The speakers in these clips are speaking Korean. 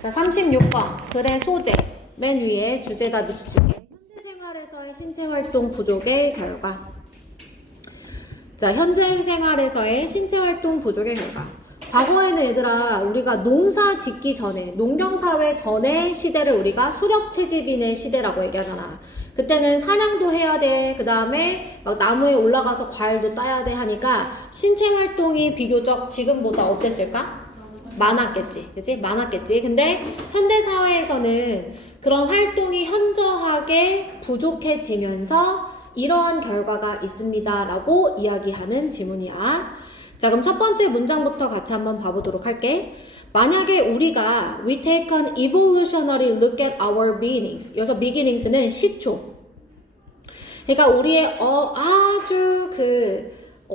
자, 36번. 글의 소재. 맨 위에 주제가 밑줄치기. 현대생활에서의 신체활동 부족의 결과. 자, 현재 생활에서의 신체활동 부족의 결과. 과거에는 얘들아, 우리가 농사 짓기 전에, 농경사회 전의 시대를 우리가 수렵채집인의 시대라고 얘기하잖아. 그때는 사냥도 해야 돼. 그 다음에 막 나무에 올라가서 과일도 따야 돼 하니까 신체활동이 비교적 지금보다 어땠을까? 많았겠지. 그치? 많았겠지. 근데 현대사회에서는 그런 활동이 현저하게 부족해지면서 이러한 결과가 있습니다. 라고 이야기하는 지문이야. 자, 그럼 첫 번째 문장부터 같이 한번 봐보도록 할게. 만약에 우리가 we take an evolutionary look at our beginnings. 여기서 beginnings는 시초. 그러니까 우리의 아주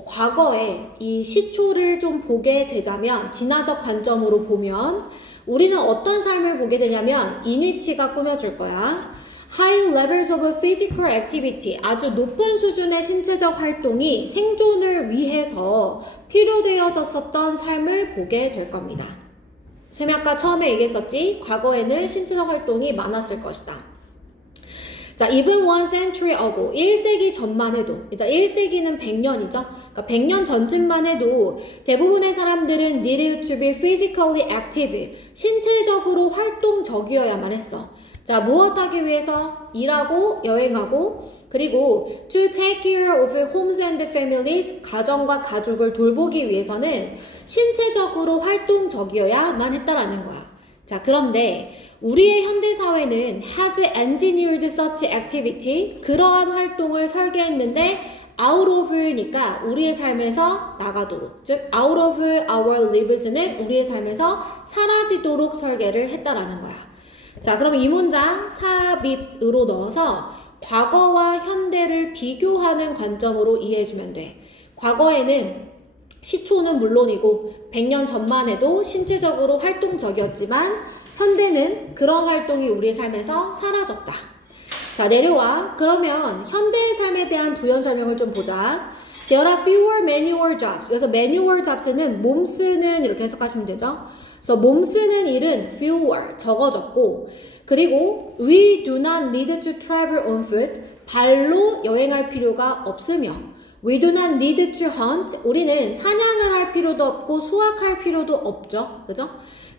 과거에 이 시초를 좀 보게 되자면, 진화적 관점으로 보면 우리는 어떤 삶을 보게 되냐면 이니치가 꾸며줄 거야. High levels of physical activity, 아주 높은 수준의 신체적 활동이 생존을 위해서 필요되어졌었던 삶을 보게 될 겁니다. 쌤이 아까 처음에 얘기했었지? 과거에는 신체적 활동이 많았을 것이다. 자, even one century ago, 1세기 전만 해도, 일단 1세기는 100년이죠. 그러니까 100년 전쯤만 해도 대부분의 사람들은 needed to be physically active, 신체적으로 활동적이어야만 했어. 자, 무엇하기 위해서? 일하고, 여행하고, 그리고 to take care of homes and families, 가정과 가족을 돌보기 위해서는 신체적으로 활동적이어야만 했다라는 거야. 자, 그런데 우리의 현대사회는 has engineered such activity, 그러한 활동을 설계했는데 out of니까 우리의 삶에서 나가도록, 즉 out of our lives는 우리의 삶에서 사라지도록 설계를 했다라는 거야. 자, 그럼 이 문장 삽입으로 넣어서 과거와 현대를 비교하는 관점으로 이해해주면 돼. 과거에는 시초는 물론이고 100년 전만 해도 신체적으로 활동적이었지만 현대는 그런 활동이 우리의 삶에서 사라졌다. 자, 내려와. 그러면 현대의 삶에 대한 부연 설명을 좀 보자. There are fewer manual jobs. 그래서 manual jobs는 몸 쓰는, 이렇게 해석하시면 되죠. 그래서 몸 쓰는 일은 fewer, 적어졌고, 그리고 we do not need to travel on foot. 발로 여행할 필요가 없으며, we do not need to hunt. 우리는 사냥을 할 필요도 없고 수확할 필요도 없죠. 그죠?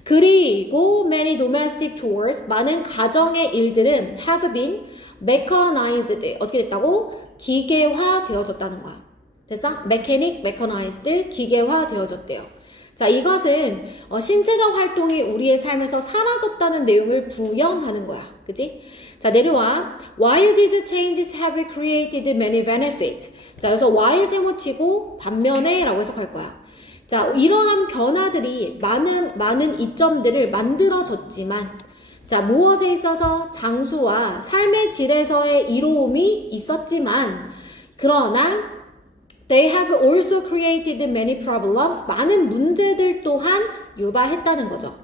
그리고 many domestic chores, 많은 가정의 일들은 have been mechanized. 어떻게 됐다고? 기계화 되어졌다는 거야. 됐어? mechanized, 기계화 되어졌대요. 자, 이것은 신체적 활동이 우리의 삶에서 사라졌다는 내용을 부연하는 거야. 그치? 자, 내려와. While these changes have created many benefits. 자, 여기서 while 세모치고 반면에 라고 해석할 거야. 자, 이러한 변화들이 많은 이점들을 만들어졌지만, 자, 무엇에 있어서? 장수와 삶의 질에서의 이로움이 있었지만, 그러나 they have also created many problems. 많은 문제들 또한 유발했다는 거죠.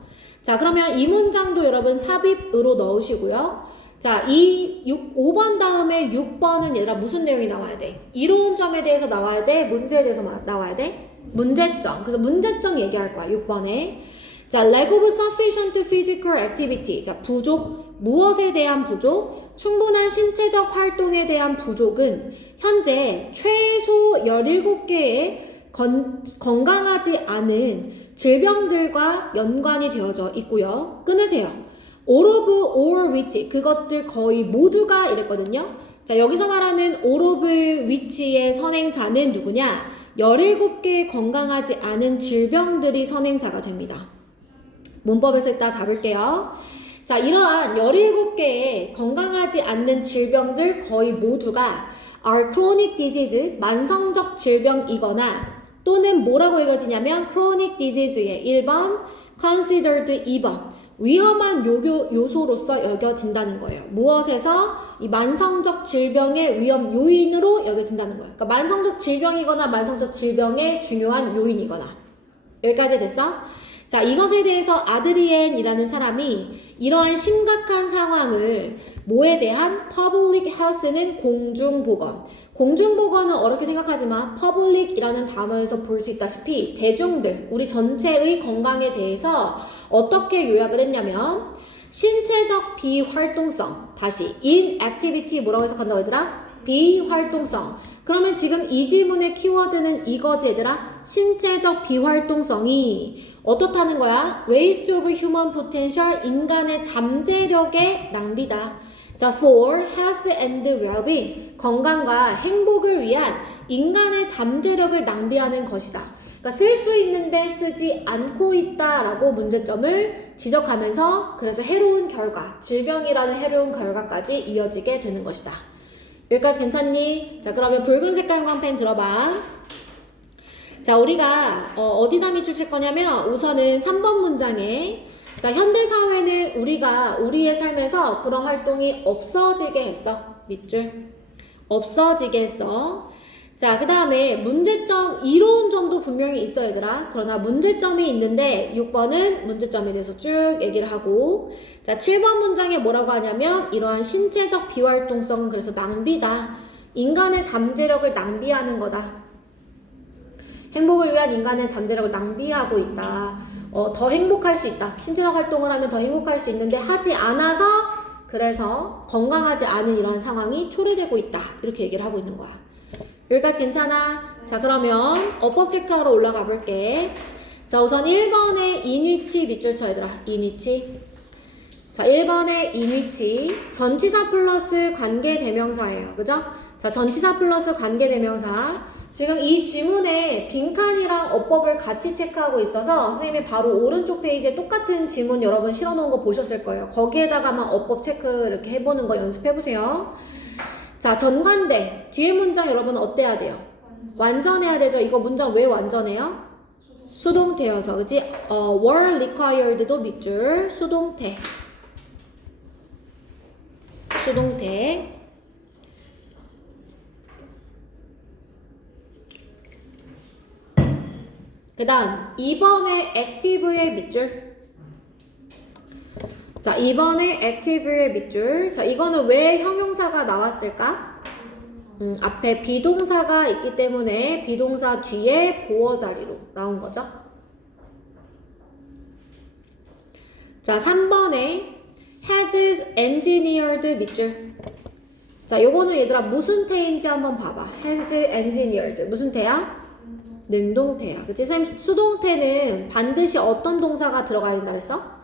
자, 그러면 이 문장도 여러분 삽입으로 넣으시고요. 자, 5번 다음에 6번은 얘들아 무슨 내용이 나와야 돼? 이로운 점에 대해서 나와야 돼? 문제에 대해서 나와야 돼? 문제점. 그래서 문제점 얘기할 거야. 6번에. 자, lack of sufficient physical activity. 자, 부족. 무엇에 대한 부족? 충분한 신체적 활동에 대한 부족은 현재 최소 17개의 건강하지 않은 질병들과 연관이 되어져 있고요. 끊으세요. all of or which, 그것들 거의 모두가 이랬거든요. 자, 여기서 말하는 all of which의 선행사는 누구냐? 17개의 건강하지 않은 질병들이 선행사가 됩니다. 문법에서 일단 잡을게요. 자, 이러한 17개의 건강하지 않는 질병들 거의 모두가 are chronic disease, 만성적 질병이거나, 또는 뭐라고 읽어지냐면 chronic disease의 1번, considered 2번, 위험한 요소로서 여겨진다는 거예요. 무엇에서? 이 만성적 질병의 위험 요인으로 여겨진다는 거예요. 그러니까 만성적 질병이거나 만성적 질병의 중요한 요인이거나. 여기까지 됐어? 자, 이것에 대해서 아드리엔이라는 사람이 이러한 심각한 상황을 뭐에 대한 public health는 공중보건. 공중보건은 어렵게 생각하지만 public이라는 단어에서 볼 수 있다시피 대중들, 우리 전체의 건강에 대해서 어떻게 요약을 했냐면 신체적 비활동성 다시 inactivity 뭐라고 해석한다고 얘들아? 비활동성. 그러면 지금 이 지문의 키워드는 이거지 얘들아. 신체적 비활동성이 어떻다는 거야? Waste of human potential 인간의 잠재력의 낭비다. 자, for health and well-being 건강과 행복을 위한 인간의 잠재력을 낭비하는 것이다. 그러니까 쓸 수 있는데 쓰지 않고 있다라고 문제점을 지적하면서 그래서 해로운 결과, 질병이라는 해로운 결과까지 이어지게 되는 것이다. 여기까지 괜찮니? 자, 그러면 붉은 색깔 형광펜 들어봐. 자, 우리가 어디다 밑줄 칠 거냐면 우선은 3번 문장에 자, 현대사회는 우리가 우리의 삶에서 그런 활동이 없어지게 했어. 밑줄. 없어지게 했어. 자, 그 다음에 문제점, 이로운 점도 분명히 있어 얘들아. 그러나 문제점이 있는데 6번은 문제점에 대해서 쭉 얘기를 하고 자, 7번 문장에 뭐라고 하냐면 이러한 신체적 비활동성은 그래서 낭비다. 인간의 잠재력을 낭비하는 거다. 행복을 위한 인간의 잠재력을 낭비하고 있다. 더 행복할 수 있다. 신체적 활동을 하면 더 행복할 수 있는데 하지 않아서 그래서 건강하지 않은 이러한 상황이 초래되고 있다. 이렇게 얘기를 하고 있는 거야. 여기까지 괜찮아? 자, 그러면 어법 체크하러 올라가 볼게. 자, 우선 1번에 인위치 밑줄 쳐 얘들아. 인위치. 자, 1번에 인위치. 전치사 플러스 관계대명사예요. 그죠? 자, 전치사 플러스 관계대명사. 지금 이 지문에 빈칸이랑 어법을 같이 체크하고 있어서 선생님이 바로 오른쪽 페이지에 똑같은 지문 여러분 실어놓은 거 보셨을 거예요. 거기에다가만 어법 체크 이렇게 해보는 거 연습해보세요. 자, 전관대. 뒤에 문장 여러분 어때야 돼요? 완전해야 되죠? 이거 문장 왜 완전해요? 수동태여서, 그치? were required도 밑줄, 수동태. 수동태. 그 다음 2번에 active의 밑줄. 자, 2번에 active의 밑줄. 자, 이거는 왜 형용사가 나왔을까? 앞에 비동사가 있기 때문에 비동사 뒤에 보어 자리로 나온 거죠. 자, 3번에 has engineered 밑줄. 자, 요거는 얘들아 무슨 태인지 한번 봐봐. has engineered. 무슨 태야? 능동태야. 그치? 선생님, 수동태는 반드시 어떤 동사가 들어가야 된다 그랬어?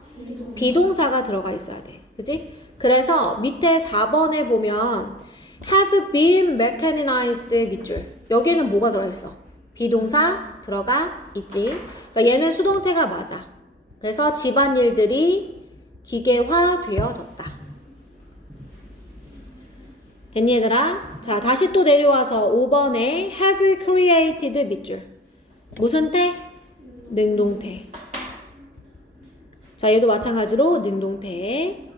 비동사가 들어가 있어야 돼. 그치? 그래서 밑에 4번에 보면 have been mechanized 밑줄. 여기에는 뭐가 들어있어? 비동사 들어가 있지. 그러니까 얘는 수동태가 맞아. 그래서 집안일들이 기계화되어졌다. 됐니 얘들아? 자, 다시 또 내려와서 5번에 have created 밑줄. 무슨 태? 능동태. 자, 얘도 마찬가지로 능동태.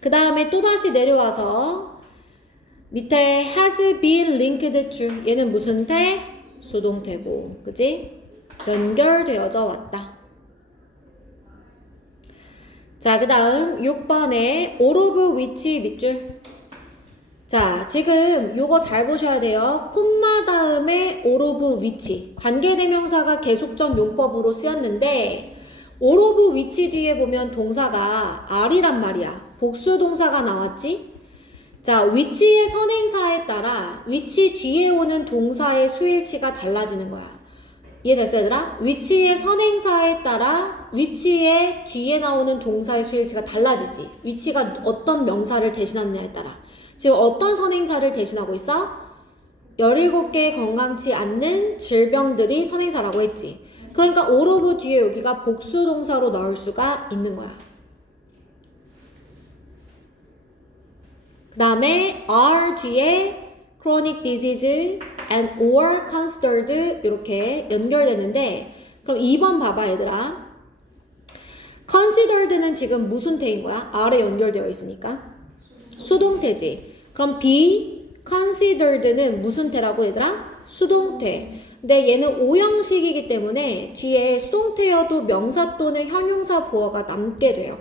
그 다음에 또 다시 내려와서 밑에 has been linked to. 얘는 무슨 태? 수동태고. 그치? 연결되어져 왔다. 자, 그 다음 6번에 all of which 밑줄. 자, 지금 요거 잘 보셔야 돼요. 콤마 다음에 all of which. 관계대명사가 계속적 용법으로 쓰였는데 all of which 뒤에 보면 동사가 are이란 말이야. 복수동사가 나왔지? 자, which의 선행사에 따라 which 뒤에 오는 동사의 수일치가 달라지는 거야. 이해됐어 얘들아? which의 선행사에 따라 which의 뒤에 나오는 동사의 수일치가 달라지지. which가 어떤 명사를 대신하느냐에 따라. 지금 어떤 선행사를 대신하고 있어? 17개의 건강치 않는 질병들이 선행사라고 했지. 그러니까 all of 뒤에 여기가 복수동사로 나올 수가 있는 거야. 그 다음에 are 뒤에 chronic disease and or considered 이렇게 연결되는데 그럼 2번 봐봐 얘들아. considered는 지금 무슨 태인 거야? are에 연결되어 있으니까. 수동태지. 그럼 be considered는 무슨 태라고 얘들아? 수동태. 근데 얘는 오형식이기 때문에 뒤에 수동태여도 명사 또는 형용사 보어가 남게 돼요.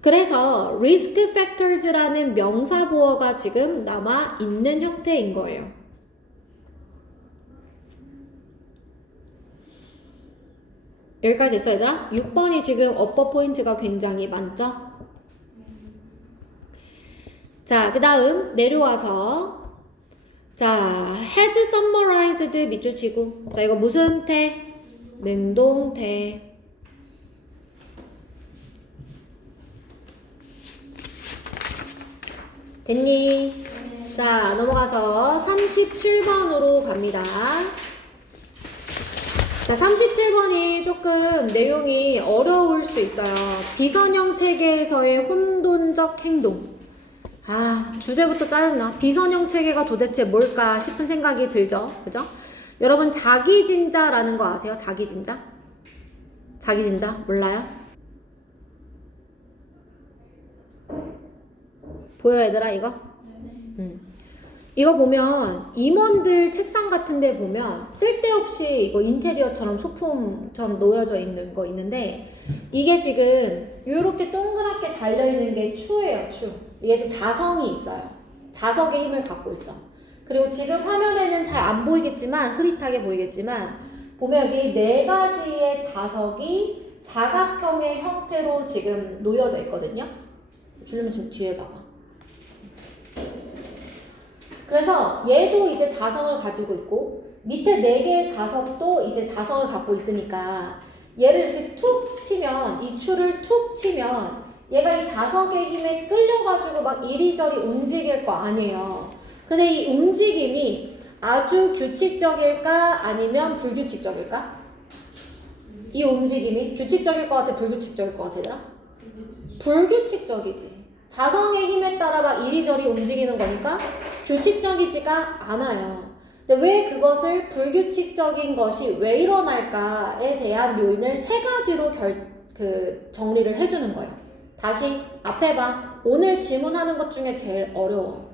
그래서 risk factors라는 명사 보어가 지금 남아 있는 형태인 거예요. 여기까지 됐어 얘들아? 6번이 지금 어퍼 포인트가 굉장히 많죠? 자, 그 다음 내려와서 자, has summarized 밑줄 치고 자, 이거 무슨 태? 능동태. 됐니? 자, 넘어가서 37번으로 갑니다. 자, 37번이 조금 내용이 어려울 수 있어요. 비선형 체계에서의 혼돈적 행동. 아, 주제부터 짜증나. 비선형 체계가 도대체 뭘까 싶은 생각이 들죠. 그죠? 여러분, 자기진자라는 거 아세요? 자기진자? 자기진자? 몰라요? 보여, 얘들아, 이거? 이거 보면 임원들 책상 같은 데 보면 쓸데없이 이거 인테리어처럼 소품처럼 놓여져 있는 거 있는데 이게 지금 이렇게 동그랗게 달려있는 게 추예요, 추. 얘도 자성이 있어요. 자석의 힘을 갖고 있어. 그리고 지금 화면에는 잘 안 보이겠지만 흐릿하게 보이겠지만 보면 여기 네 가지의 자석이 사각형의 형태로 지금 놓여져 있거든요. 주려면 좀 뒤에 가봐. 그래서 얘도 이제 자성을 가지고 있고 밑에 4개의 자석도 이제 자성을 갖고 있으니까 얘를 이렇게 툭 치면 이 추를 툭 치면 얘가 이 자석의 힘에 끌려가지고 막 이리저리 움직일 거 아니에요. 근데 이 움직임이 아주 규칙적일까 아니면 불규칙적일까? 이 움직임이 규칙적일 것 같아? 불규칙적일 것 같아? 얘들아? 불규칙적이지. 자성의 힘에 따라 막 이리저리 움직이는 거니까 규칙적이지가 않아요. 근데 왜 그것을 불규칙적인 것이 왜 일어날까에 대한 요인을 3가지로 정리를 해주는 거예요. 다시 앞에 봐. 오늘 지문하는 것 중에 제일 어려워.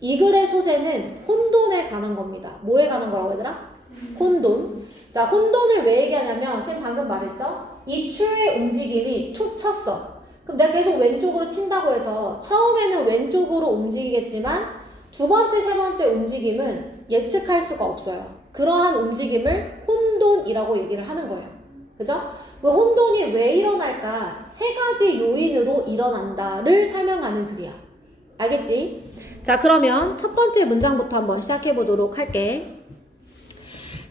이 글의 소재는 혼돈에 관한 겁니다. 뭐에 관한 거라고 얘들아? 혼돈. 자, 혼돈을 왜 얘기하냐면 선생님 방금 말했죠? 이 추의 움직임이 툭 쳤어. 그럼 내가 계속 왼쪽으로 친다고 해서 처음에는 왼쪽으로 움직이겠지만 두 번째, 세 번째 움직임은 예측할 수가 없어요. 그러한 움직임을 혼돈이라고 얘기를 하는 거예요. 그죠? 그 혼돈이 왜 일어날까? 3가지 요인으로 일어난다를 설명하는 글이야. 알겠지? 자, 그러면 첫 번째 문장부터 한번 시작해 보도록 할게.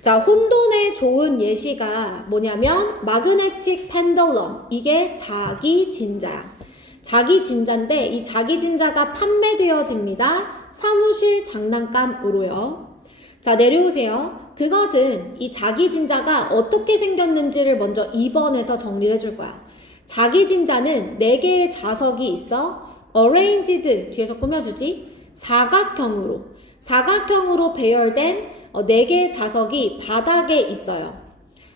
자, 혼돈의 좋은 예시가 뭐냐면 magnetic pendulum. 이게 자기진자야. 자기진자인데 이 자기진자가 판매되어집니다. 사무실 장난감으로요. 자, 내려오세요. 그것은 이 자기진자가 어떻게 생겼는지를 먼저 2번에서 정리를 해줄 거야. 자기진자는 4개의 자석이 있어. arranged 뒤에서 꾸며주지. 사각형으로 배열된 4개의 자석이 바닥에 있어요.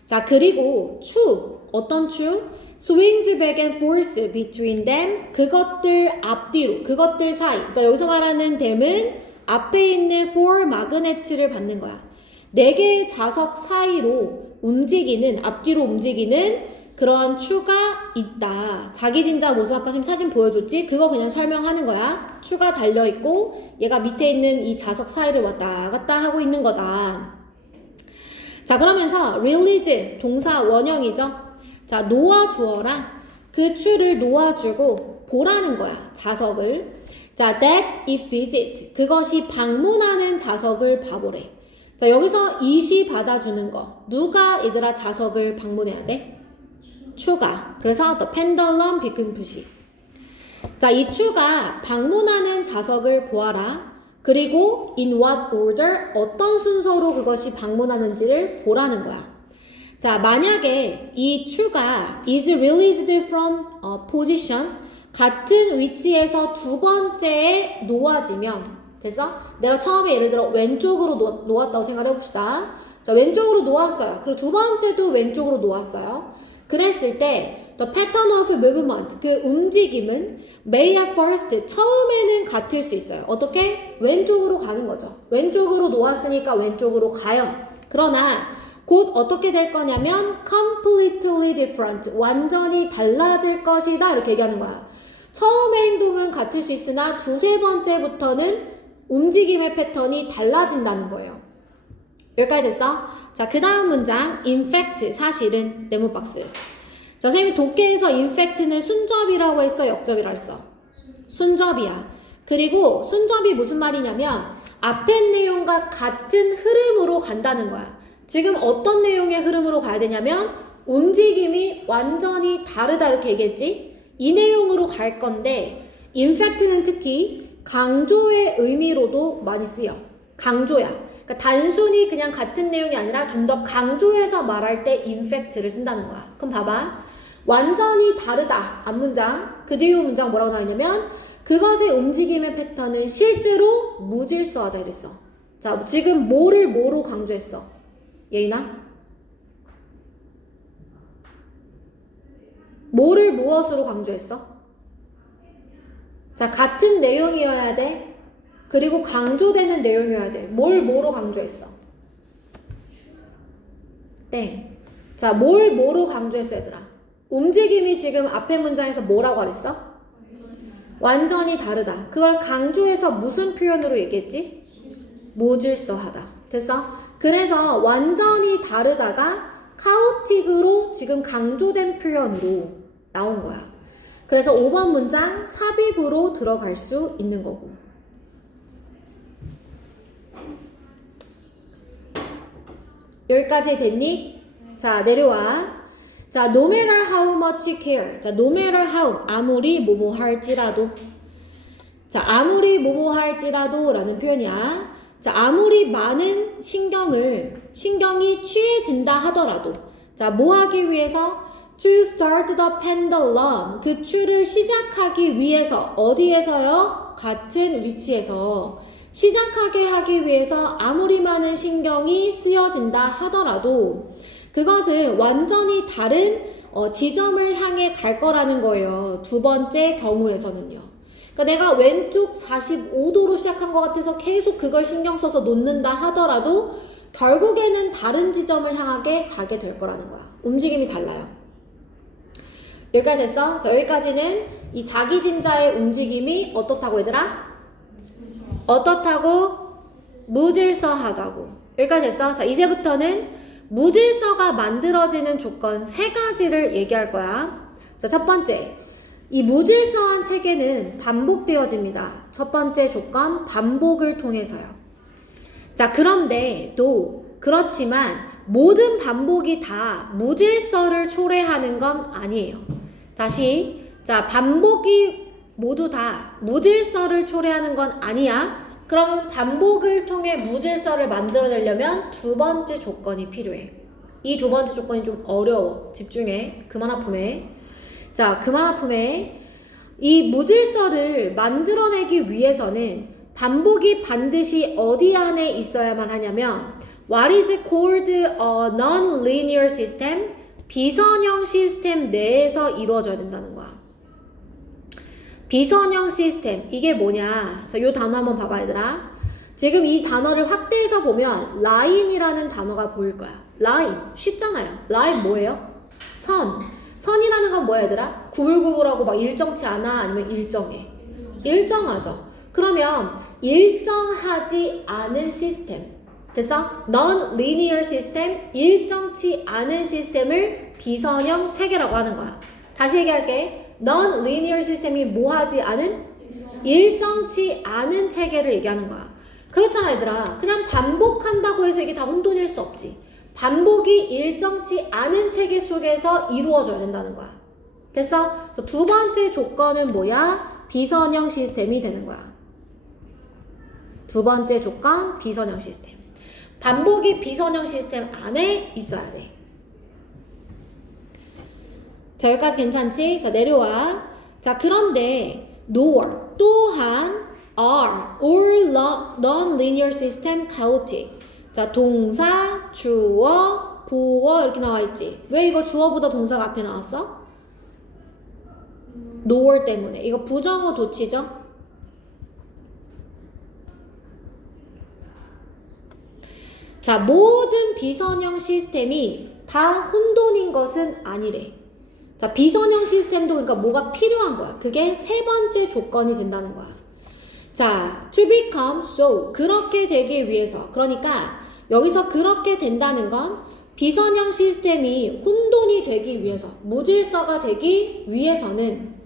자, 그리고 추, 어떤 추? swings back and forth between them. 그것들 앞뒤로, 그것들 사이. 그러니까 여기서 말하는 them은 앞에 있는 for magnet를 받는 거야. 4개의 자석 사이로 움직이는, 앞뒤로 움직이는 그런 추가 있다. 자기진자 모습 아까 지금 사진 보여줬지? 그거 그냥 설명하는 거야. 추가 달려있고 얘가 밑에 있는 이 자석 사이를 왔다 갔다 하고 있는 거다. 자, 그러면서 release 동사 원형이죠. 자, 놓아주어라. 그 추를 놓아주고 보라는 거야. 자석을. 자, that it visit 그것이 방문하는 자석을 봐보래. 자, 여기서 it이 받아주는 거. 누가 얘들아 자석을 방문해야 돼? 추가. 그래서 the pendulum 비금 표시. 자, 이 추가 방문하는 자석을 보아라. 그리고 in what order 어떤 순서로 그것이 방문하는지를 보라는 거야. 자, 만약에 이 추가 is released from positions 같은 위치에서 두 번째에 놓아지면 됐어? 내가 처음에 예를 들어 왼쪽으로 놓았다고 생각해 봅시다. 자, 왼쪽으로 놓았어요. 그리고 두 번째도 왼쪽으로 놓았어요. 그랬을 때 the pattern of movement 그 움직임은 may at first 처음에는 같을 수 있어요. 어떻게? 왼쪽으로 가는 거죠. 왼쪽으로 놓았으니까 왼쪽으로 가요. 그러나 곧 어떻게 될 거냐면 completely different 완전히 달라질 것이다 이렇게 얘기하는 거야. 처음의 행동은 같을 수 있으나 두세 번째부터는 움직임의 패턴이 달라진다는 거예요. 여기까지 됐어? 자, 그 다음 문장 in fact 사실은 네모 박스. 자, 선생님이 독해에서 in fact는 순접이라고 했어, 역접이라고 했어? 순접이야. 그리고 순접이 무슨 말이냐면 앞에 내용과 같은 흐름으로 간다는 거야. 지금 어떤 내용의 흐름으로 가야 되냐면 움직임이 완전히 다르다 이렇게 얘기했지? 이 내용으로 갈 건데 in fact는 특히 강조의 의미로도 많이 쓰여. 강조야. 그러니까 단순히 그냥 같은 내용이 아니라 좀 더 강조해서 말할 때 in fact를 쓴다는 거야. 그럼 봐봐. 완전히 다르다. 앞문장. 그 뒤에 문장 뭐라고 나오냐면 그것의 움직임의 패턴은 실제로 무질서하다 이랬어. 자, 지금 뭐를 뭐로 강조했어? 예인아? 뭐를 무엇으로 강조했어? 자, 같은 내용이어야 돼. 그리고 강조되는 내용이어야 돼. 뭘 뭐로 강조했어? 땡. 자, 뭘 뭐로 강조했어, 얘들아? 움직임이 지금 앞에 문장에서 뭐라고 그랬어? 완전히 다르다. 그걸 강조해서 무슨 표현으로 얘기했지? 무질서하다. 됐어? 그래서 완전히 다르다가 카오틱으로 지금 강조된 표현으로 나온 거야. 그래서 5번 문장 삽입으로 들어갈 수 있는 거고. 여기까지 됐니? 자, 내려와. 자, no matter how much you care. 자, no matter how. 아무리 뭐뭐 할지라도. 자, 아무리 뭐뭐 할지라도 라는 표현이야. 자, 아무리 많은 신경이 취해진다 하더라도. 자, 뭐 하기 위해서? To start the pendulum. 그 추를 시작하기 위해서. 어디에서요? 같은 위치에서. 시작하게 하기 위해서 아무리 많은 신경이 쓰여진다 하더라도 그것은 완전히 다른 지점을 향해 갈 거라는 거예요. 두 번째 경우에서는요. 그러니까 내가 왼쪽 45도로 시작한 것 같아서 계속 그걸 신경 써서 놓는다 하더라도 결국에는 다른 지점을 향하게 가게 될 거라는 거야. 움직임이 달라요. 여기까지 됐어? 자, 여기까지는 이 자기진자의 움직임이 어떻다고 얘들아? 어떻다고? 무질서하다고. 여기까지 됐어? 자, 이제부터는 무질서가 만들어지는 조건 3가지를 얘기할 거야. 자, 첫 번째. 이 무질서한 체계는 반복되어집니다. 첫 번째 조건, 반복을 통해서요. 자, 그런데 또 그렇지만 모든 반복이 다 무질서를 초래하는 건 아니에요. 다시. 자, 반복이 모두 다 무질서를 초래하는 건 아니야. 그럼 반복을 통해 무질서를 만들어내려면 두 번째 조건이 필요해. 이 두 번째 조건이 좀 어려워. 집중해. 그만 아픔해. 자, 그만 아픔해. 이 무질서를 만들어내기 위해서는 반복이 반드시 어디 안에 있어야만 하냐면 What is called a non-linear system? 비선형 시스템 내에서 이루어져야 된다는 거야. 비선형 시스템, 이게 뭐냐? 자, 요 단어 한번 봐봐, 얘들아. 지금 이 단어를 확대해서 보면 라인이라는 단어가 보일 거야. 라인, 쉽잖아요. 라인 뭐예요? 선. 선이라는 건 뭐야, 얘들아? 구불구불하고 막 일정치 않아? 아니면 일정해? 일정하죠. 그러면 일정하지 않은 시스템. 됐어? Non-linear 시스템, 일정치 않은 시스템을 비선형 체계라고 하는 거야. 다시 얘기할게. Non-linear 시스템이 뭐하지 않은? 일정치 않은 체계를 얘기하는 거야. 그렇잖아, 얘들아. 그냥 반복한다고 해서 이게 다 혼돈일 수 없지. 반복이 일정치 않은 체계 속에서 이루어져야 된다는 거야. 됐어? 그래서 두 번째 조건은 뭐야? 비선형 시스템이 되는 거야. 두 번째 조건, 비선형 시스템. 반복이 비선형 시스템 안에 있어야 돼. 자, 여기까지 괜찮지? 자, 내려와. 자, 그런데 nor 또한 are or non-linear system chaotic. 자, 동사, 주어, 보어 이렇게 나와 있지. 왜 이거 주어보다 동사가 앞에 나왔어? nor 때문에. 이거 부정어 도치죠? 자, 모든 비선형 시스템이 다 혼돈인 것은 아니래. 자, 비선형 시스템도 그러니까 뭐가 필요한 거야. 그게 세 번째 조건이 된다는 거야. 자, to become so. 그렇게 되기 위해서. 그러니까 여기서 그렇게 된다는 건 비선형 시스템이 혼돈이 되기 위해서, 무질서가 되기 위해서는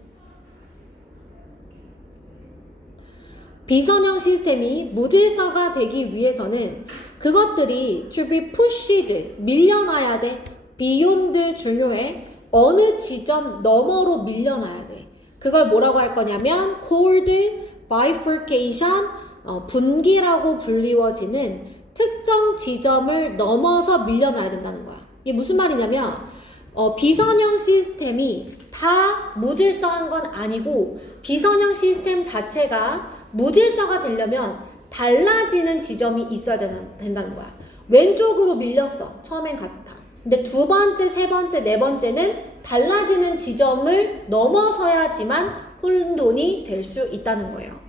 비선형 시스템이 무질서가 되기 위해서는 그것들이 to be pushed, 밀려나야 돼. beyond 중요해. 어느 지점 너머로 밀려나야 돼. 그걸 뭐라고 할 거냐면 cold bifurcation, 분기라고 불리워지는 특정 지점을 넘어서 밀려나야 된다는 거야. 이게 무슨 말이냐면 비선형 시스템이 다 무질서한 건 아니고 비선형 시스템 자체가 무질서가 되려면 달라지는 지점이 있어야 된다는 거야. 왼쪽으로 밀렸어. 처음엔 같다. 근데 두 번째, 세 번째, 네 번째는 달라지는 지점을 넘어서야지만 혼돈이 될 수 있다는 거예요.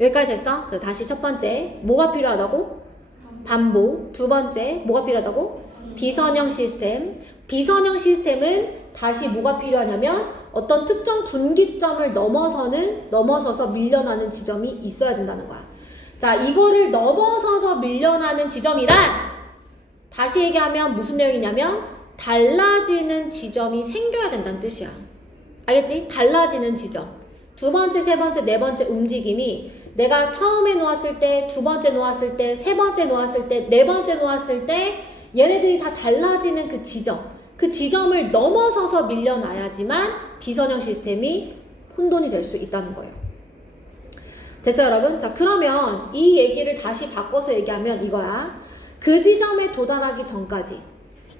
여기까지 됐어? 그래서 다시 첫 번째, 뭐가 필요하다고? 반복. 두 번째, 뭐가 필요하다고? 비선형 시스템. 비선형 시스템은 다시 뭐가 필요하냐면 어떤 특정 분기점을 넘어서서 밀려나는 지점이 있어야 된다는 거야. 자, 이거를 넘어서서 밀려나는 지점이란 다시 얘기하면 무슨 내용이냐면 달라지는 지점이 생겨야 된다는 뜻이야. 알겠지? 달라지는 지점. 두 번째, 세 번째, 네 번째 움직임이 내가 처음에 놓았을 때, 두 번째 놓았을 때, 세 번째 놓았을 때, 네 번째 놓았을 때 얘네들이 다 달라지는 그 지점. 그 지점을 넘어서서 밀려나야지만 비선형 시스템이 혼돈이 될 수 있다는 거예요. 됐어요, 여러분? 자, 그러면 이 얘기를 다시 바꿔서 얘기하면 이거야. 그 지점에 도달하기 전까지,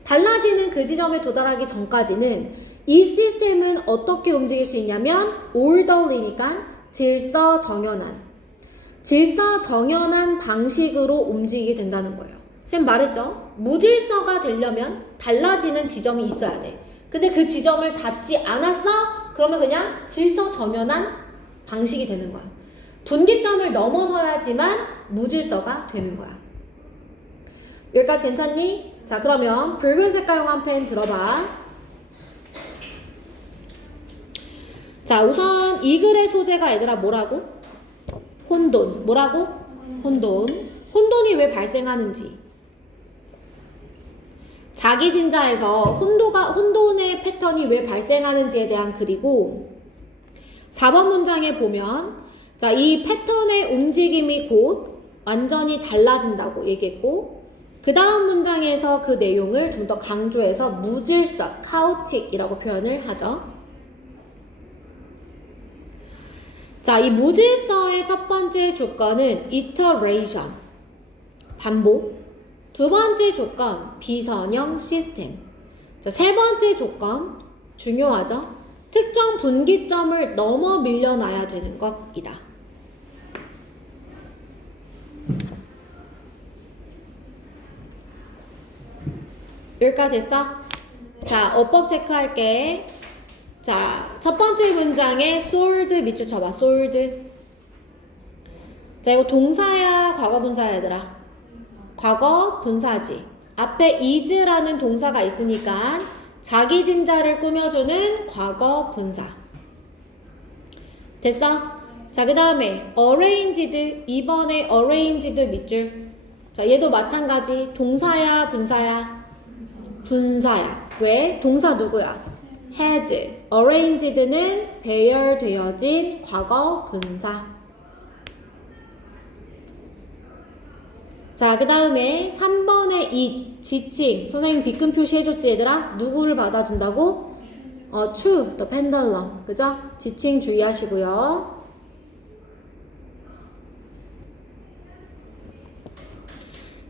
달라지는 그 지점에 도달하기 전까지는 이 시스템은 어떻게 움직일 수 있냐면 orderly니까 질서정연한 방식으로 움직이게 된다는 거예요. 쌤 말했죠? 무질서가 되려면 달라지는 지점이 있어야 돼. 근데 그 지점을 닿지 않았어? 그러면 그냥 질서정연한 방식이 되는 거야. 분기점을 넘어서야지만 무질서가 되는 거야. 여기까지 괜찮니? 자, 그러면 붉은 색깔용 펜 들어봐. 자, 우선 이 글의 소재가 얘들아 뭐라고? 혼돈. 뭐라고? 혼돈. 혼돈이 왜 발생하는지. 자기진자에서 혼돈의 패턴이 왜 발생하는지에 대한 글이고, 4번 문장에 보면 자, 이 패턴의 움직임이 곧 완전히 달라진다고 얘기했고, 그 다음 문장에서 그 내용을 좀 더 강조해서 무질서, chaotic이라고 표현을 하죠. 자, 이 무질서의 첫 번째 조건은 iteration, 반복. 두 번째 조건, 비선형 시스템. 자, 세 번째 조건, 중요하죠? 특정 분기점을 넘어 밀려나야 되는 것이다. 여기까지 됐어? 자, 어법 체크할게. 자, 첫 번째 문장에 sword 밑줄 쳐봐. sword. 자, 이거 동사야, 과거 분사야, 얘들아? 과거 분사지. 앞에 is라는 동사가 있으니까 자기 진자를 꾸며주는 과거 분사. 됐어? 자, 그 다음에 arranged. 이번에 arranged 밑줄. 자, 얘도 마찬가지. 동사야, 분사야? 분사야. 왜? 동사 누구야? has. arranged는 배열되어진 과거 분사. 자, 그 다음에 3번에 it, 지칭. 선생님 비끔 표시해줬지, 얘들아? 누구를 받아준다고? to, the pendulum. 그죠? 지칭 주의하시고요.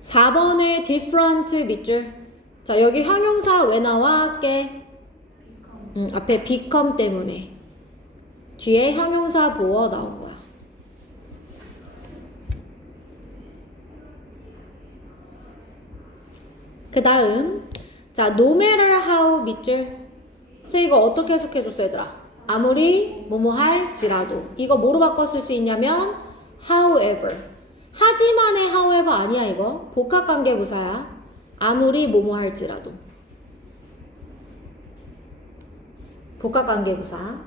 4번에 different 밑줄. 자, 여기 형용사 왜 나와? 깨. 앞에 become 때문에. 뒤에 형용사 보어 나온 거야. 그 다음, 자, no matter how 밑줄. 그래서 이거 어떻게 해석해줬어, 얘들아? 아무리 뭐뭐 할지라도. 이거 뭐로 바꿔 쓸 수 있냐면 however. 하지만의 however 아니야, 이거. 복합관계부사야. 아무리 뭐뭐 할지라도. 복합관계부사.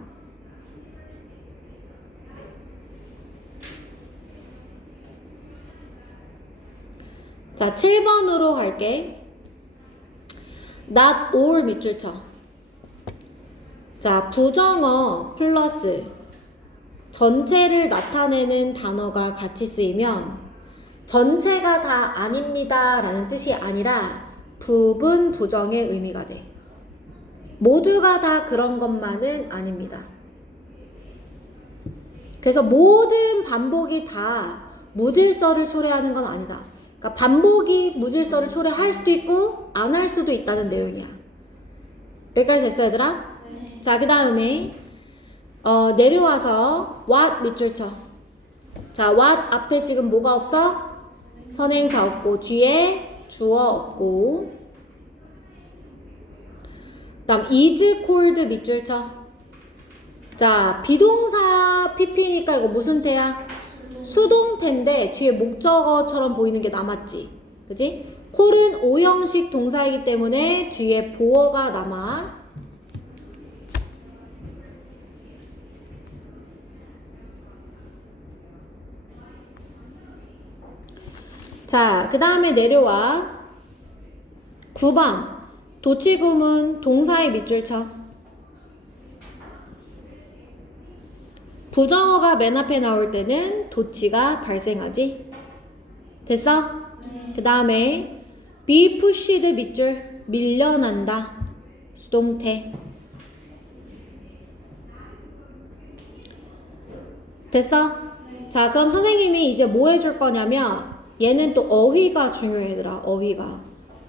자, 7번으로 갈게. not all 밑줄 쳐. 자, 부정어 플러스 전체를 나타내는 단어가 같이 쓰이면 전체가 다 아닙니다 라는 뜻이 아니라 부분 부정의 의미가 돼. 모두가 다 그런 것만은 아닙니다. 그래서 모든 반복이 다 무질서를 초래하는 건 아니다. 그러니까 반복이 무질서를 초래할 수도 있고 안 할 수도 있다는 내용이야. 여기까지 됐어 얘들아? 네. 자, 그 다음에 내려와서 what 밑줄 쳐. 자, what 앞에 지금 뭐가 없어? 선행사 없고 뒤에 주어 없고, 그 다음 is cold 밑줄 쳐. 자, 비동사 pp니까 이거 무슨 태야? 수동태인데 뒤에 목적어처럼 보이는 게 남았지. 그지? 콜은 오형식 동사이기 때문에 뒤에 보어가 남아. 자, 그 다음에 내려와. 9번 도치구문 동사의 밑줄 쳐. 부정어가 맨 앞에 나올 때는 도치가 발생하지. 됐어? 네. 그 다음에 be pushed 밑줄 밀려난다. 수동태. 됐어? 네. 자, 그럼 선생님이 이제 뭐 해줄 거냐면 얘는 또 어휘가 중요해 얘들아. 어휘가.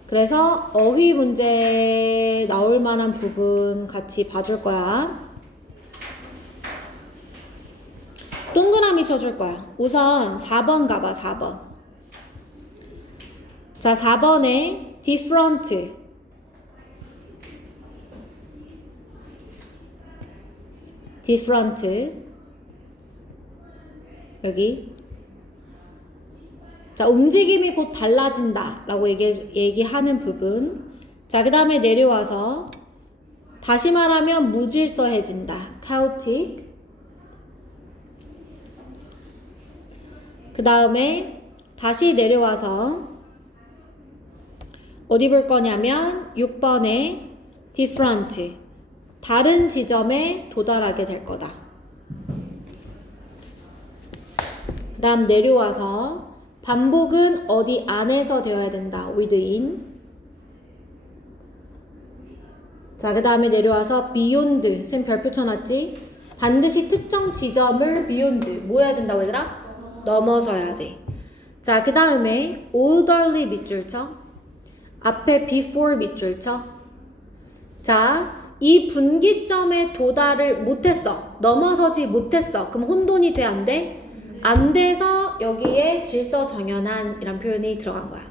그래서 어휘 문제 나올 만한 부분 같이 봐줄 거야. 동그라미 쳐줄 거야. 우선 4번 가봐. 4번. 자, 4번에 different. different. 여기. 자, 움직임이 곧 달라진다 라고 얘기하는 부분. 자, 그 다음에 내려와서 다시 말하면 무질서해진다. chaotic. 그 다음에 다시 내려와서 어디 볼 거냐면 6번에 different. 다른 지점에 도달하게 될 거다. 그 다음 내려와서 반복은 어디 안에서 되어야 된다. within. 자, 그 다음에 내려와서 beyond. 선생님 별표 쳐놨지? 반드시 특정 지점을 beyond. 뭐 해야 된다고 얘들아? 넘어서야 돼. 자, 그 다음에 orderly 밑줄 쳐. 앞에 before 밑줄 쳐. 자, 이 분기점에 도달을 못했어. 넘어서지 못했어. 그럼 혼돈이 돼? 안 돼? 안 돼서 여기에 질서정연한 이란 표현이 들어간 거야.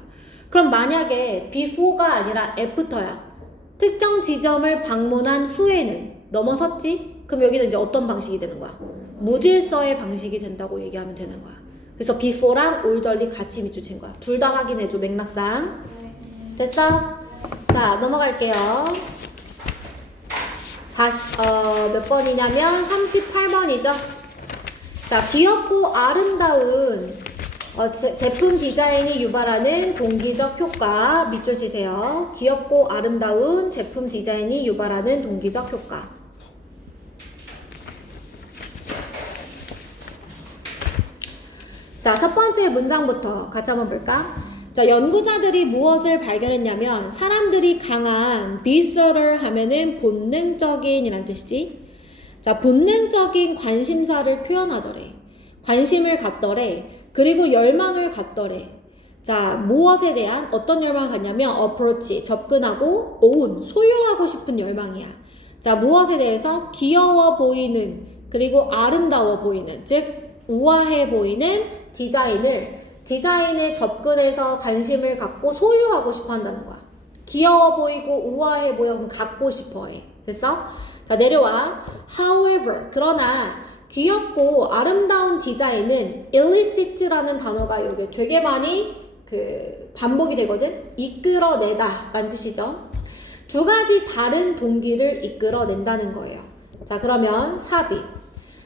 그럼 만약에 before가 아니라 after야. 특정 지점을 방문한 후에는 넘어섰지? 그럼 여기는 이제 어떤 방식이 되는 거야? 무질서의 방식이 된다고 얘기하면 되는 거야. 그래서 before랑 orderly 같이 밑줄 친 거야. 둘 다 확인해줘, 맥락상. 됐어? 자, 넘어갈게요. 몇 번이냐면 38번이죠. 자, 귀엽고 아름다운 제품 디자인이 유발하는 동기적 효과 밑줄 치세요. 귀엽고 아름다운 제품 디자인이 유발하는 동기적 효과. 자, 첫 번째 문장부터 같이 한번 볼까? 자, 연구자들이 무엇을 발견했냐면 사람들이 강한 비서를 하면은 본능적인 이란 뜻이지. 자, 본능적인 관심사를 표현하더래. 관심을 갖더래. 그리고 열망을 갖더래. 자, 무엇에 대한 어떤 열망을 갖냐면 approach, 접근하고 own, 소유하고 싶은 열망이야. 자, 무엇에 대해서 귀여워 보이는 그리고 아름다워 보이는, 즉 우아해 보이는 디자인에 접근해서 관심을 갖고 소유하고 싶어 한다는 거야. 귀여워 보이고 우아해 보여 그럼 갖고 싶어 해. 됐어? 자, 내려와. However, 그러나 귀엽고 아름다운 디자인은 illicit라는 단어가 여기 되게 많이 반복이 되거든. 이끌어내다 라는 뜻이죠. 두 가지 다른 동기를 이끌어낸다는 거예요. 자, 그러면 사비.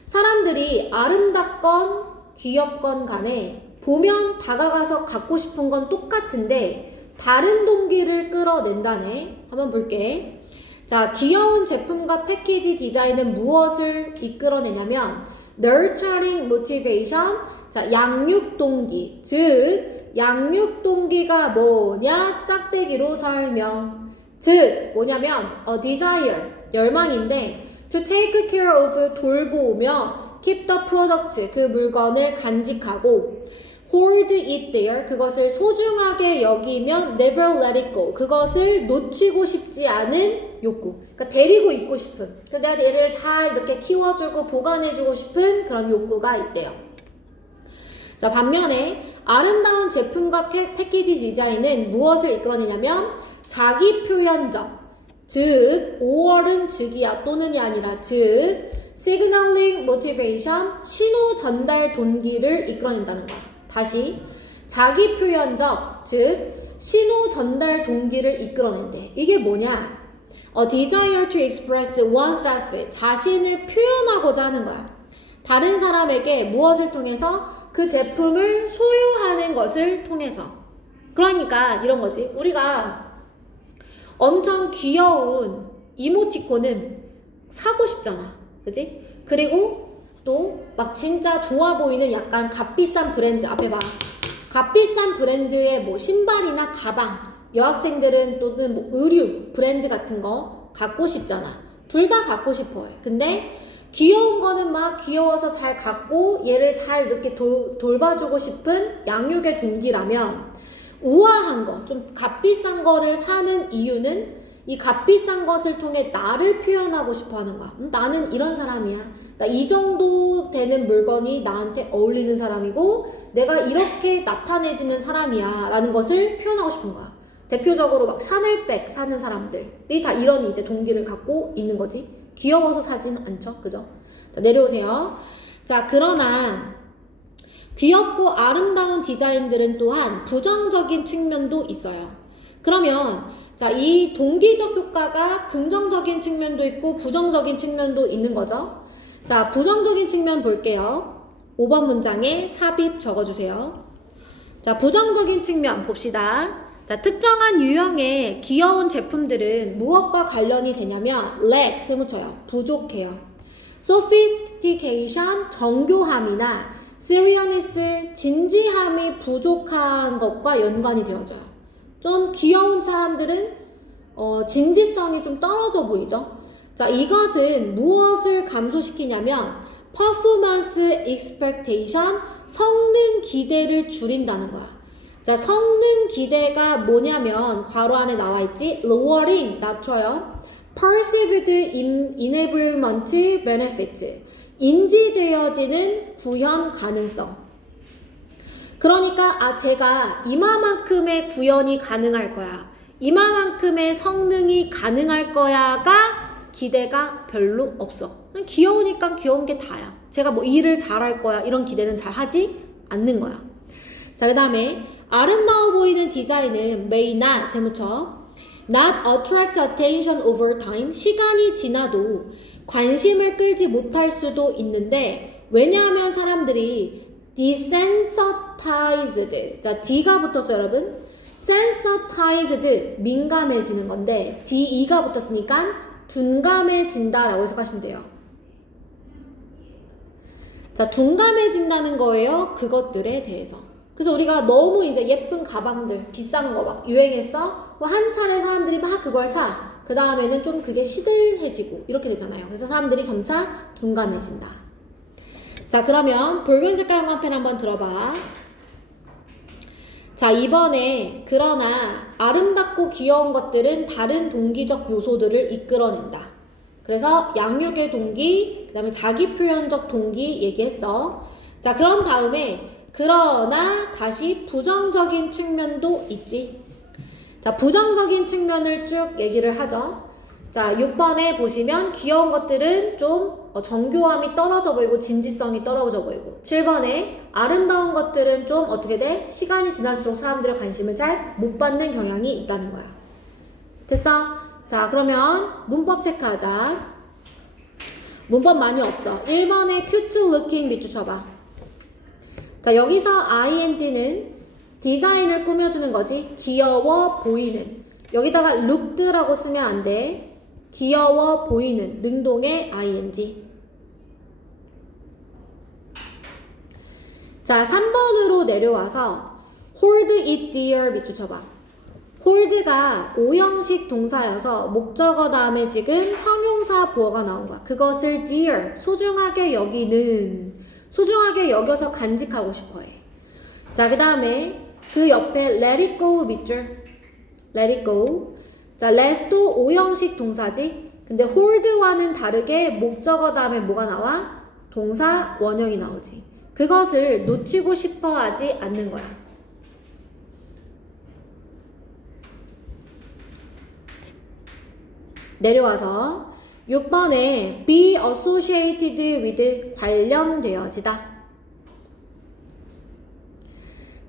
사람들이 아름답건 귀엽건 간에 보면 다가가서 갖고 싶은 건 똑같은데 다른 동기를 끌어낸다네. 한번 볼게. 자, 귀여운 제품과 패키지 디자인은 무엇을 이끌어내냐면 nurturing motivation, 자, 양육 동기, 즉 양육 동기가 뭐냐? 짝대기로 설명. 즉 뭐냐면 a desire, 열망인데 to take care of, 돌보며 keep the product, 그 물건을 간직하고 hold it there, 그것을 소중하게 여기며 never let it go, 그것을 놓치고 싶지 않은 욕구. 그러니까 데리고 있고 싶은, 그러니까 내가 얘를 잘 이렇게 키워주고 보관해주고 싶은 그런 욕구가 있대요. 자, 반면에 아름다운 제품과 패키지 디자인은 무엇을 이끌어내냐면 자기 표현적, 즉 5월은 즉이야 또는이 아니라 즉 signaling motivation, 신호 전달 동기를 이끌어낸다는 거야. 다시 자기 표현적, 즉 신호 전달 동기를 이끌어낸대. 이게 뭐냐? A desire to express oneself, 자신을 표현하고자 하는 거야. 다른 사람에게 무엇을 통해서? 그 제품을 소유하는 것을 통해서. 그러니까 이런 거지. 우리가 엄청 귀여운 이모티콘은 사고 싶잖아. 그치? 그리고 또 막 진짜 좋아 보이는 약간 값비싼 브랜드, 앞에 봐. 값비싼 브랜드의 뭐 신발이나 가방, 여학생들은 또는 뭐 의류 브랜드 같은 거 갖고 싶잖아. 둘 다 갖고 싶어 해. 근데 귀여운 거는 막 귀여워서 잘 갖고 얘를 잘 이렇게 돌봐주고 싶은 양육의 동기라면 우아한 거, 좀 값비싼 거를 사는 이유는 이 값비싼 것을 통해 나를 표현하고 싶어 하는 거야. 나는 이런 사람이야. 나 이 정도 되는 물건이 나한테 어울리는 사람이고 내가 이렇게 나타내지는 사람이야 라는 것을 표현하고 싶은 거야. 대표적으로 막 샤넬백 사는 사람들이 다 이런 이제 동기를 갖고 있는 거지. 귀여워서 사진 않죠? 그죠? 자, 내려오세요. 자, 그러나 귀엽고 아름다운 디자인들은 또한 부정적인 측면도 있어요. 그러면 자, 이 동기적 효과가 긍정적인 측면도 있고 부정적인 측면도 있는 거죠. 자, 부정적인 측면 볼게요. 5번 문장에 삽입 적어주세요. 자, 부정적인 측면 봅시다. 자, 특정한 유형의 귀여운 제품들은 무엇과 관련이 되냐면 lack, 세무쳐요. 부족해요. sophistication, 정교함이나 seriousness, 진지함이 부족한 것과 연관이 되어져요. 좀 귀여운 사람들은 진지성이 좀 떨어져 보이죠. 자, 이것은 무엇을 감소시키냐면 performance expectation, 성능 기대를 줄인다는 거야. 자, 성능 기대가 뭐냐면 괄호 안에 나와 있지. lowering, 낮춰요. perceived enablement benefit, 인지되어지는 구현 가능성. 그러니까 제가 이마만큼의 구현이 가능할 거야, 이마만큼의 성능이 가능할 거야가 기대가 별로 없어. 그냥 귀여우니까 귀여운 게 다야. 제가 뭐 일을 잘할 거야 이런 기대는 잘 하지 않는 거야. 자, 그 다음에 아름다워 보이는 디자인은 may not, 세무쳐 not attract attention over time, 시간이 지나도 관심을 끌지 못할 수도 있는데 왜냐하면 사람들이 desensitized, 자, D가 붙었어요 여러분. sensitized, 민감해지는 건데 DE가 붙었으니까 둔감해진다라고 해석하시면 돼요. 자, 둔감해진다는 거예요. 그것들에 대해서. 그래서 우리가 너무 이제 예쁜 가방들, 비싼 거 막 유행했어? 뭐 한 차례 사람들이 막 그걸 사. 그 다음에는 좀 그게 시들해지고 이렇게 되잖아요. 그래서 사람들이 점차 둔감해진다. 자, 그러면 붉은 색깔 형광펜 한번 들어봐. 자, 이번에 그러나 아름답고 귀여운 것들은 다른 동기적 요소들을 이끌어낸다. 그래서 양육의 동기, 그 다음에 자기 표현적 동기 얘기했어. 자, 그런 다음에 그러나 다시 부정적인 측면도 있지. 자, 부정적인 측면을 쭉 얘기를 하죠. 자, 6번에 보시면 귀여운 것들은 좀 정교함이 떨어져 보이고 진지성이 떨어져 보이고, 7번에 아름다운 것들은 좀 어떻게 돼? 시간이 지날수록 사람들의 관심을 잘 못 받는 경향이 있다는 거야. 됐어? 자, 그러면 문법 체크하자. 문법 많이 없어. 1번에 cute looking 밑줄 쳐봐. 자, 여기서 ing는 디자인을 꾸며주는 거지. 귀여워 보이는. 여기다가 looked라고 쓰면 안 돼. 귀여워 보이는 능동의 ing. 자, 3번으로 내려와서 hold it dear 밑줄 쳐봐. hold가 오형식 동사여서 목적어 다음에 지금 형용사 보어가 나온 거야. 그것을 dear, 소중하게 여기는, 소중하게 여겨서 간직하고 싶어 해. 자, 그 다음에 그 옆에 let it go 밑줄. let it go. 자, let도 오형식 동사지. 근데 hold와는 다르게 목적어 다음에 뭐가 나와? 동사 원형이 나오지. 그것을 놓치고 싶어 하지 않는 거야. 내려와서 6번에 be associated with 관련되어지다.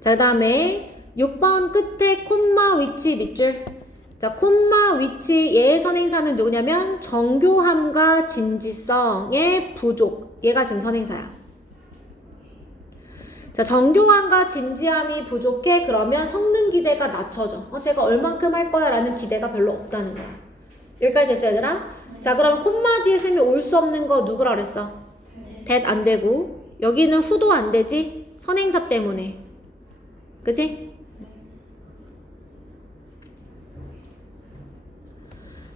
자, 그 다음에 6번 끝에 콤마 위치 밑줄. 자, 콤마 위치 얘의 선행사는 누구냐면 정교함과 진지성의 부족. 얘가 지금 선행사야. 자, 정교함과 진지함이 부족해. 그러면 성능 기대가 낮춰져. 제가 얼만큼 할 거야 라는 기대가 별로 없다는 거야. 여기까지 됐어, 얘들아? 자, 그럼 콤마 뒤에 셈이 올 수 없는 거 누구라 그랬어? that 안 되고, 여기는 who도 안 되지? 선행사 때문에. 그치?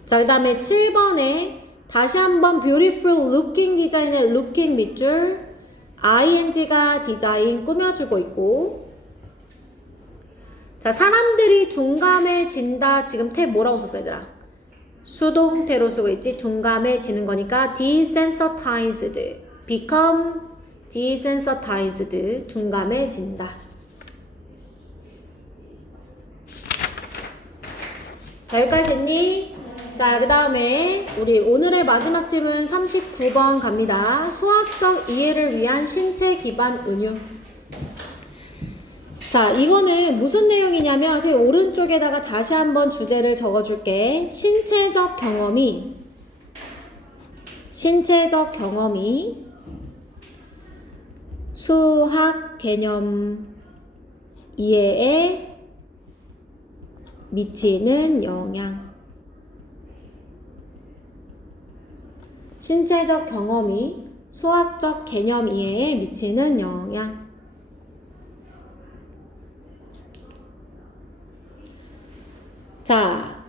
자, 그 다음에 7번에 다시 한번 beautiful looking 디자인의 looking 밑줄 ing가 디자인 꾸며주고 있고. 자, 사람들이 둔감해진다. 지금 탭 뭐라고 썼어, 얘들아? 수동태로 쓰고 있지. 둔감해지는 거니까 desensitized, become desensitized, 둔감해진다. 자, 여기까지 됐니? 자, 그 다음에 우리 오늘의 마지막 질문 39번 갑니다. 수학적 이해를 위한 신체 기반 은유. 자, 이거는 무슨 내용이냐면 선생님 오른쪽에다가 다시 한번 주제를 적어줄게. 신체적 경험이 수학 개념 이해에 미치는 영향. 신체적 경험이 수학적 개념 이해에 미치는 영향. 자,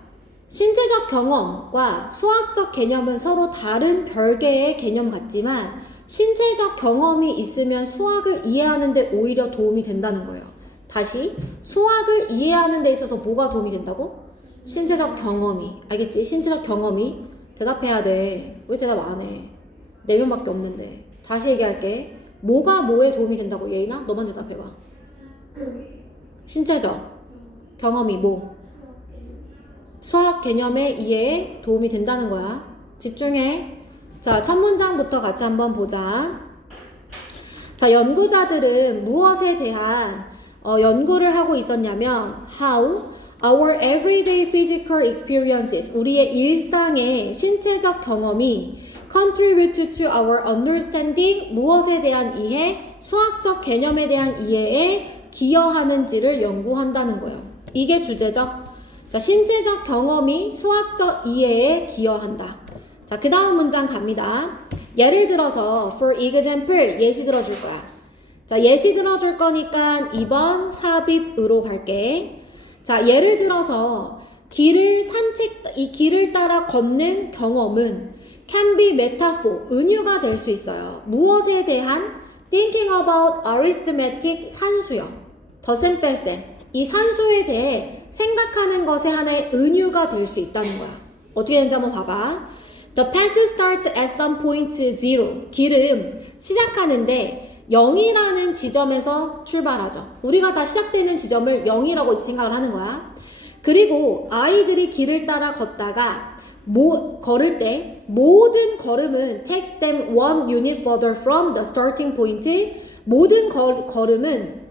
신체적 경험과 수학적 개념은 서로 다른 별개의 개념 같지만 신체적 경험이 있으면 수학을 이해하는 데 오히려 도움이 된다는 거예요. 다시, 수학을 이해하는 데 있어서 뭐가 도움이 된다고? 신체적 경험이. 알겠지? 신체적 경험이. 대답해야 돼. 왜 대답 안 해? 4명밖에 없는데. 다시 얘기할게. 뭐가 뭐에 도움이 된다고? 예인아? 너만 대답해봐. 신체적 경험이 뭐? 수학 개념의 이해에 도움이 된다는 거야. 집중해. 자, 첫 문장부터 같이 한번 보자. 자, 연구자들은 무엇에 대한 연구를 하고 있었냐면 how our everyday physical experiences, 우리의 일상의 신체적 경험이 contribute to our understanding, 무엇에 대한 이해, 수학적 개념에 대한 이해에 기여하는지를 연구한다는 거예요. 이게 주제죠. 자, 신체적 경험이 수학적 이해에 기여한다. 자, 그 다음 문장 갑니다. 예를 들어서 for example 예시 들어줄 거야. 자, 예시 들어줄 거니까 2번 삽입으로 갈게. 자, 예를 들어서 이 길을 따라 걷는 경험은 can be metaphor, 은유가 될 수 있어요. 무엇에 대한? thinking about arithmetic, 산수형. 덧셈 뺄셈. 이 산수에 대해 생각하는 것에 하나의 은유가 될 수 있다는 거야. 어떻게 되는지 한번 봐봐. The path starts at some point zero. 길은 시작하는데 0이라는 지점에서 출발하죠. 우리가 다 시작되는 지점을 0이라고 생각을 하는 거야. 그리고 아이들이 길을 따라 걷다가 걸을 때 모든 걸음은 takes them one unit further from the starting point. 모든 걸음은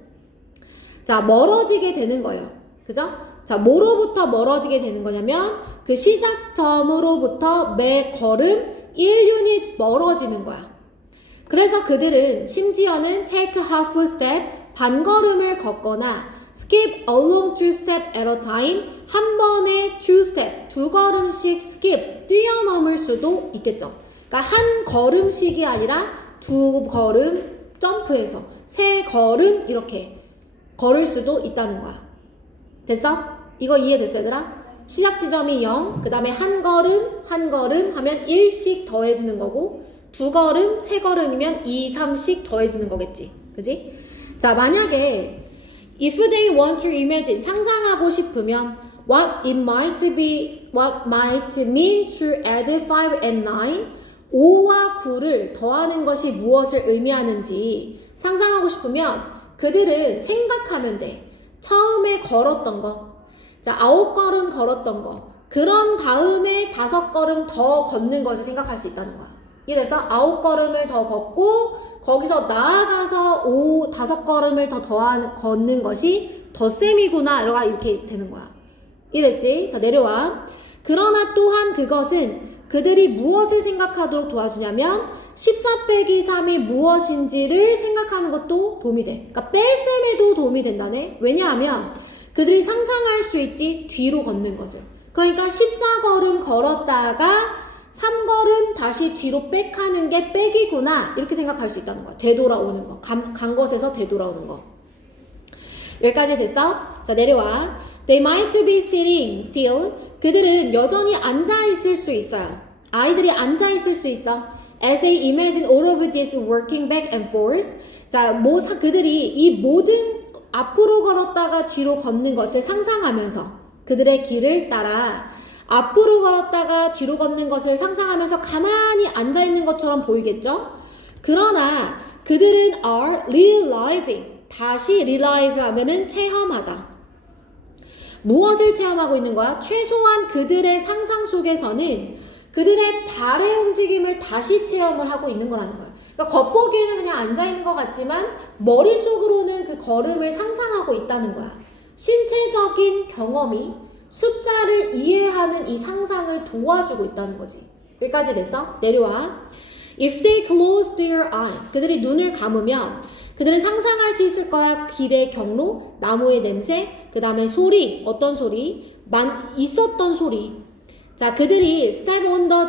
자, 멀어지게 되는 거예요. 그죠? 자, 뭐로부터 멀어지게 되는 거냐면 그 시작점으로부터 매 걸음 1유닛 멀어지는 거야. 그래서 그들은 심지어는 take a half step, 반걸음을 걷거나 skip a long two step at a time, 한 번에 two step, 두 걸음씩 skip, 뛰어넘을 수도 있겠죠. 그러니까 한 걸음씩이 아니라 두 걸음 점프해서 세 걸음 이렇게 걸을 수도 있다는 거야. 됐어? 이거 이해됐어 얘들아? 시작 지점이 0, 그 다음에 한 걸음 하면 1씩 더해지는 거고 두 걸음, 세 걸음이면 2, 3씩 더해지는 거겠지. 그지? 자, 만약에 if they want to imagine, 상상하고 싶으면 what might mean to add 5 and 9, 5와 9를 더하는 것이 무엇을 의미하는지 상상하고 싶으면 그들은 생각하면 돼. 처음에 걸었던 거, 자, 9걸음 걸었던 거, 그런 다음에 5걸음 더 걷는 것을 생각할 수 있다는 거야. 이래서 9걸음을 더 걷고 거기서 나아가서 5걸음을 더 걷는 것이 덧셈이구나 이렇게 되는 거야. 이랬지? 자, 내려와. 그러나 또한 그것은 그들이 무엇을 생각하도록 도와주냐면 14 빼기 3이 무엇인지를 생각하는 것도 도움이 돼. 그러니까 뺄셈에도 도움이 된다네. 왜냐하면 그들이 상상할 수 있지, 뒤로 걷는 것을. 그러니까 14걸음 걸었다가 3걸음 다시 뒤로 백하는 게 백이구나 이렇게 생각할 수 있다는 거야. 되돌아오는 거. 간 것에서 되돌아오는 거. 여기까지 됐어? 자, 내려와. They might be sitting still. 그들은 여전히 앉아있을 수 있어요. 아이들이 앉아있을 수 있어. As they imagine all of this working back and forth. 자, 그들이 이 모든 앞으로 걸었다가 뒤로 걷는 것을 상상하면서 그들의 길을 따라 앞으로 걸었다가 뒤로 걷는 것을 상상하면서 가만히 앉아있는 것처럼 보이겠죠? 그러나 그들은 are reliving. 다시 relive 하면은 체험하다. 무엇을 체험하고 있는 거야? 최소한 그들의 상상 속에서는 그들의 발의 움직임을 다시 체험을 하고 있는 거라는 거야. 그러니까 겉보기에는 그냥 앉아있는 것 같지만 머릿속으로는 그 걸음을 상상하고 있다는 거야. 신체적인 경험이 숫자를 이해하는 이 상상을 도와주고 있다는 거지. 여기까지 됐어? 내려와. If they close their eyes, 그들이 눈을 감으면 그들은 상상할 수 있을 거야. 길의 경로, 나무의 냄새, 그 다음에 소리, 어떤 소리, 있었던 소리. 자, 그들이 step on the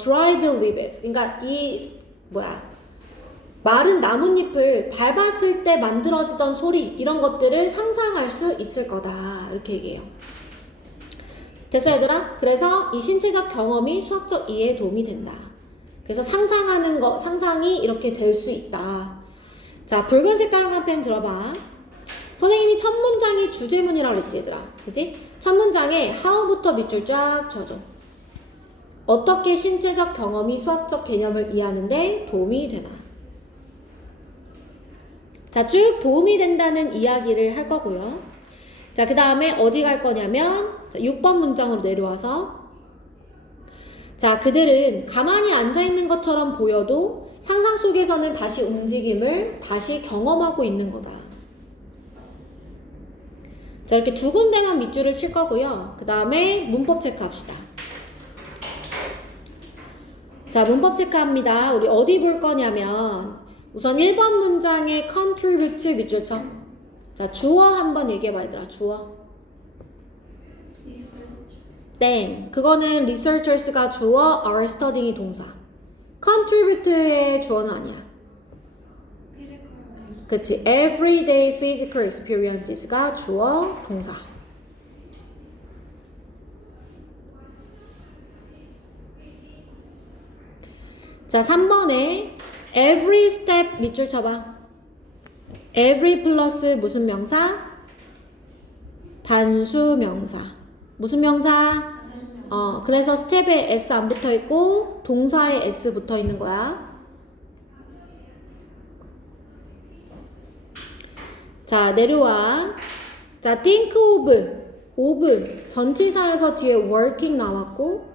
dried leaves, 그러니까 마른 나뭇잎을 밟았을 때 만들어지던 소리, 이런 것들을 상상할 수 있을 거다. 이렇게 얘기해요. 됐어 얘들아? 그래서 이 신체적 경험이 수학적 이해에 도움이 된다. 그래서 상상이 이렇게 될 수 있다. 자, 붉은 색깔 한 펜 들어봐. 선생님이 첫 문장이 주제문이라고 그랬지 얘들아. 그치? 첫 문장에 how부터 밑줄 쫙 쳐줘. 어떻게 신체적 경험이 수학적 개념을 이해하는데 도움이 되나. 자, 쭉 도움이 된다는 이야기를 할 거고요. 자, 그 다음에 어디 갈 거냐면 6번 문장으로 내려와서 자, 그들은 가만히 앉아있는 것처럼 보여도 상상 속에서는 다시 움직임을 다시 경험하고 있는 거다. 자, 이렇게 두 군데만 밑줄을 칠 거고요. 그 다음에 문법 체크합시다. 자, 문법 체크합니다. 우리 어디 볼 거냐면 우선 1번 문장에 contribute 밑줄 쳐. 자, 주어 한번 얘기해봐 얘들아. 주어. 땡. 그거는 researchers가 주어, are studying이 동사. contribute의 주어는 아니야. 그치. everyday physical experiences가 주어, 동사. 자, 3번에 every step 밑줄 쳐봐. every 플러스 무슨 명사? 단수 명사. 무슨 명사? 그래서 스텝에 s 안 붙어 있고 동사에 s 붙어 있는 거야. 자, 내려와. 자, think of 전치사에서 뒤에 working 나왔고,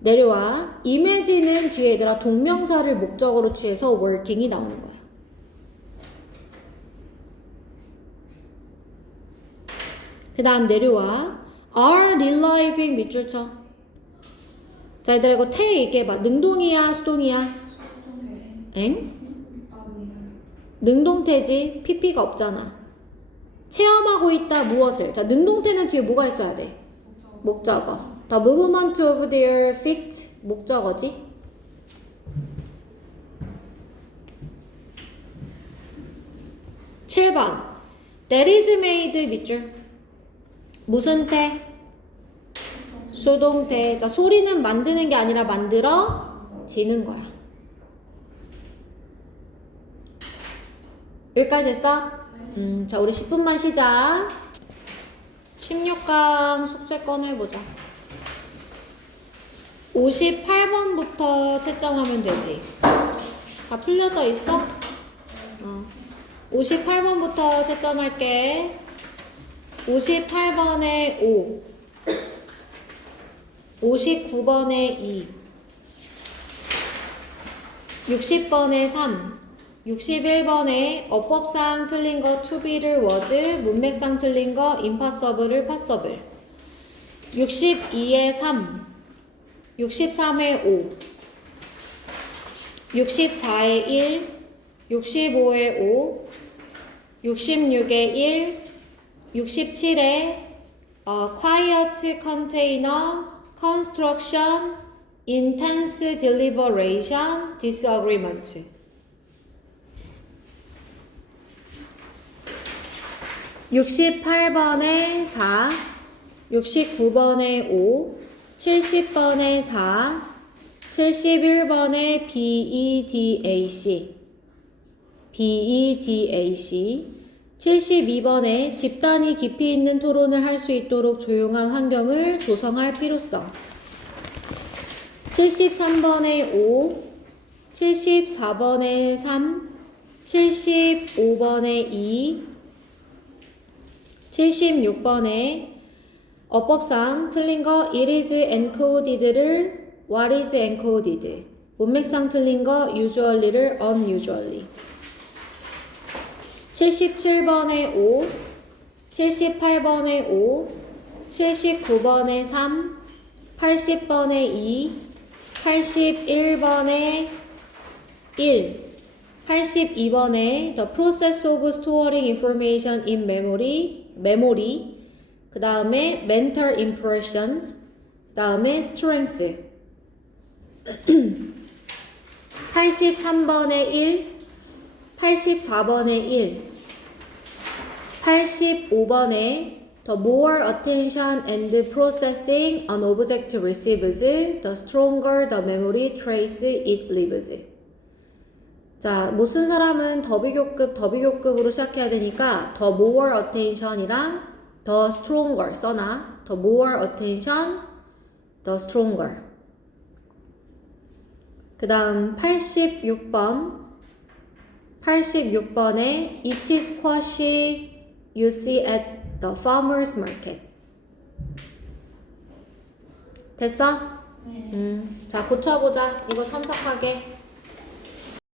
내려와. imagine은 뒤에 얘들아 동명사를 목적으로 취해서 working이 나오는 거야. 그 다음 내려와. are reliving 밑줄 쳐. 자, 얘들아 이거 태 얘기해봐. 능동이야 수동이야? 엥? 능동태지. PP가 없잖아. 체험하고 있다 무엇을? 자, 능동태는 뒤에 뭐가 있어야 돼? 목적어. The movement of their feet. 목적어지. (7번) That is made 밑줄. 무슨 태? 수동태. 자, 소리는 만드는 게 아니라 만들어지는 거야. 여기까지 됐어? 자, 우리 10분만 시작. 16강 숙제 꺼내보자. 58번부터 채점하면 되지. 다 풀려져 있어? 58번부터 채점할게. 58번에 5, 59번에 2, 60번에 3, 61번에 어법상 틀린 거 to be를 was, 문맥상 틀린 거 impossible을 possible, 62에 3, 63에 5, 64에 1, 65에 5, 66에 1, 67에 quiet container, construction, intense deliberation, disagreement. 68번에 4, 69번에 5, 70번에 4, 71번에 BEDAC, BEDAC, 72번에 집단이 깊이 있는 토론을 할 수 있도록 조용한 환경을 조성할 필요성. 73번에 5, 74번에 3, 75번에 2, 76번에 어법상 틀린 거 it is encoded를 what is encoded, 문맥상 틀린 거 usually를 unusually. 77번에 5, 78번에 5, 79번에 3, 80번에 2, 81번에 1, 82번에 The process of storing information in memory, 그 다음에 mental impressions, 그 다음에 strengths. 83번에 1, 84번에 1, 85번에 The more attention and processing an object receives, the stronger the memory trace it leaves. 자, 못 쓴 사람은 더비교급으로 시작해야 되니까 the more attention이랑 the stronger 써놔. the more attention, the stronger. 그 다음 86번에 each squash you see at the farmer's market. 됐어? 자, 고쳐보자. 이거 첨삭하게.